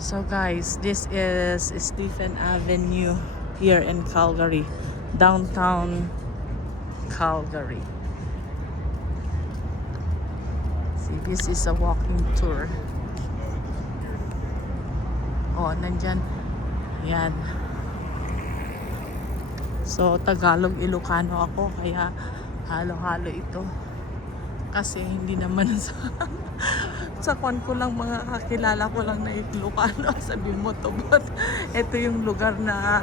So guys, this is Stephen Avenue here in Calgary, downtown Calgary. See, this is a walking tour. Oh, nandyan. Yan. So, Tagalog, Ilocano ako, kaya halo-halo ito. Kasi hindi naman sa kwan ko lang, mga kakilala ko lang na Ilocano. Sabi mo to, but ito yung lugar na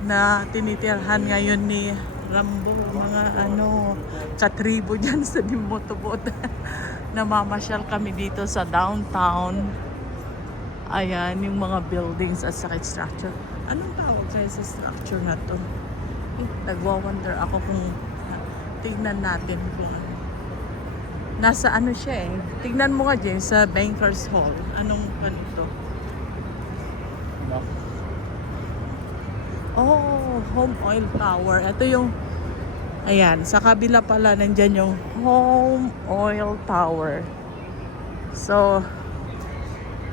na tinitirhan ngayon ni Rambo, mga katribo dyan sa Dimotobot. Namamasyal kami dito sa downtown. Ayan, yung mga buildings at saka structure. Anong tawag kaya sa structure na to? Nagwa-wonder ako kung tignan natin kung nasa siya eh. Tignan mo nga dyan sa Bankers Hall. Anong ito? Oh, Home Oil Tower. Ito yung, ayan, sa kabila pala nandyan yung Home Oil Tower. So,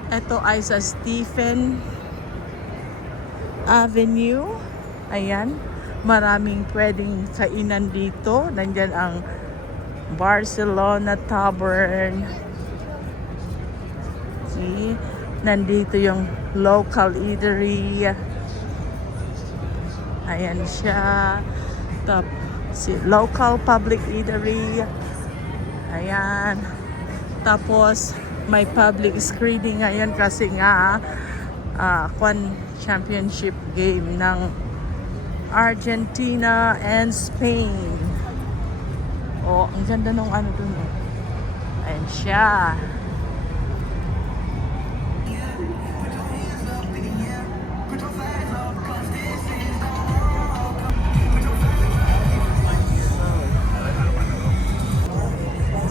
ito ay sa Stephen Avenue. Ayan, maraming pwedeng kainan dito. Nandyan ang Barcelona Tavern. See, nandito yung local eatery. Ayan siya. Si local public eatery. Ayan. Tapos may public screening ngayon kasi nga championship game ng Argentina and Spain. Oh, ang ganda nung dun. Ayan siya.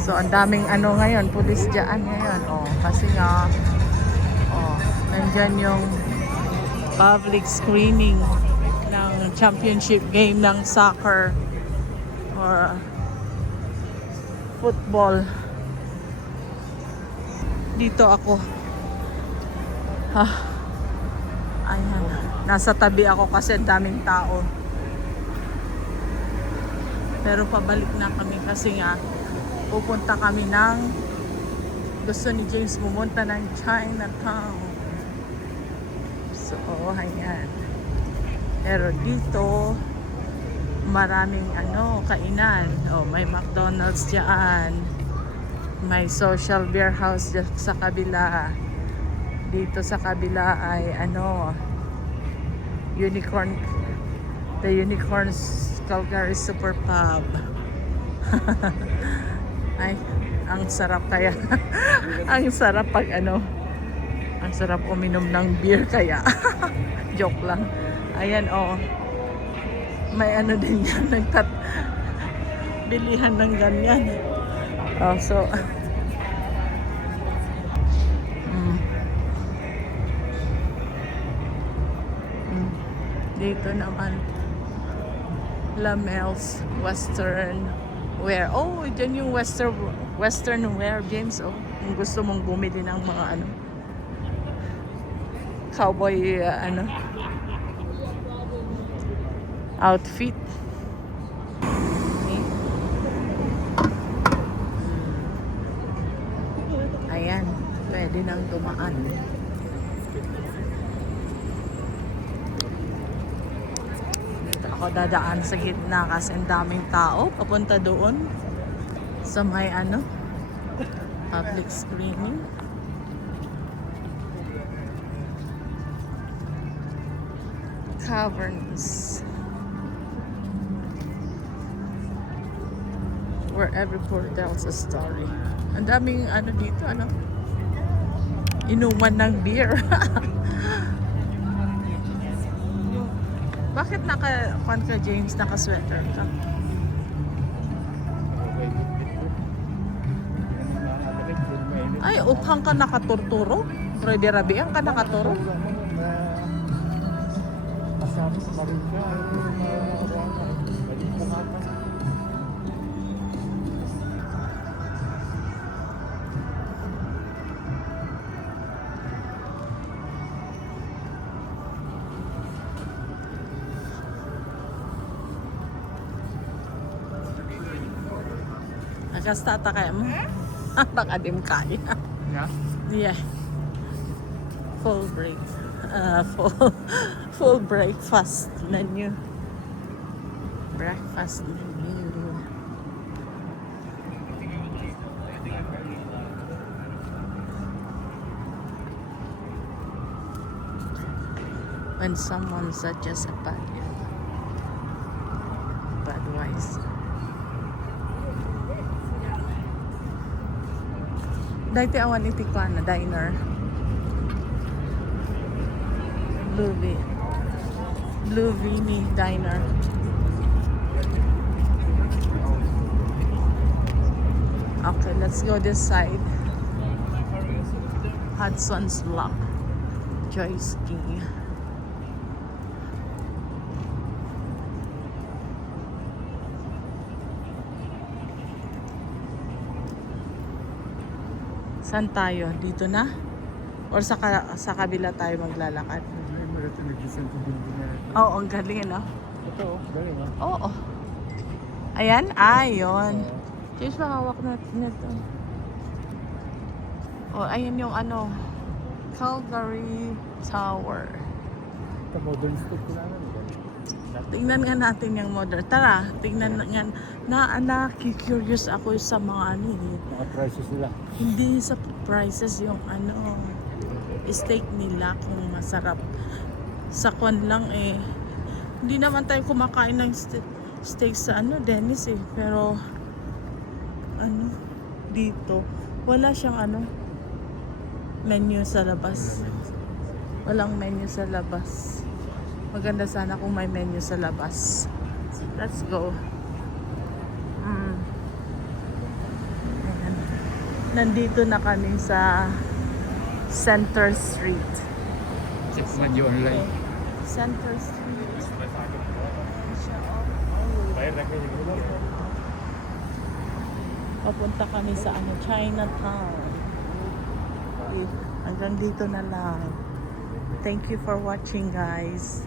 So, ang daming ngayon, pulis dyan ngayon. Oh, kasi nga, nandyan yung public screening ng championship game ng soccer or football. Dito ako. Ayan. Nasa tabi ako kasi daming tao. Pero pabalik na kami kasi nga pupunta kami gusto ni James pumunta ng Chinatown. So, ayan. Pero dito, maraming kainan. Oh, may McDonald's dyan. May Social Beer House dyan sa kabila. Dito sa kabila ay Unicorn. The Unicorn's Calgary Super Pub. Ay, ang sarap kaya. Ang sarap pag ang sarap uminom ng beer kaya. Joke lang. Ayan, may din yan, bilihan ng ganyan. So dito naman Lamel's Western Wear. Oh, dyan yung Western Wear, James. Oh, kung gusto mong bumili ng mga cowboy outfit. Okay. Ayan, pwede nang dumaan. Dito ako dadaan sa gitna kasi ang daming tao papunta doon sa may public screening. Caverns, where every port tells a story. Ang daming dito inuman ng beer. Bakit ka James, naka-sweater ka? Ay, uphang ka nakaturturo? Pwede rabiang ka nakaturo? Sabi sa Marinka, Kastata kaya mo? Baka dim kaya. Yeah? Yeah. Full break. Full breakfast menu. Breakfast menu. When someone suggests a Budweiser. Dati awan iti ko na diner. Blue Vini Diner. Okay, let's go this side. Hudson's Block. Joyce King. Saan tayo? Dito na? Or sa kabila tayo maglalakad? May mga nag-isang building na. Oo, ang galing ano? Ito, galing ah. Oo. Ayan? Ayun. Cheers, mahawak natin nito. Oh, ayan yung ano. Calgary Tower. Ito, modern stock ko lang. Tingnan nga natin yung modern. Tara, tingnan nga. Curious ako sa mga ano eh. Mga prices nila. Hindi sa prices yung ano. Steak nila kung masarap. Sa kwan lang eh. Hindi naman tayo kumakain ng steak sa ano, Dennis eh. Pero ano, dito wala siyang ano menu sa labas. Walang menu sa labas. Maganda sana kung may menu sa labas. Let's go. Ayan. Nandito na kami sa Center Street. Check mo di online. Center Street. Papunta kami sa ano, Chinatown. Hanggang dito na lang. Thank you for watching, guys.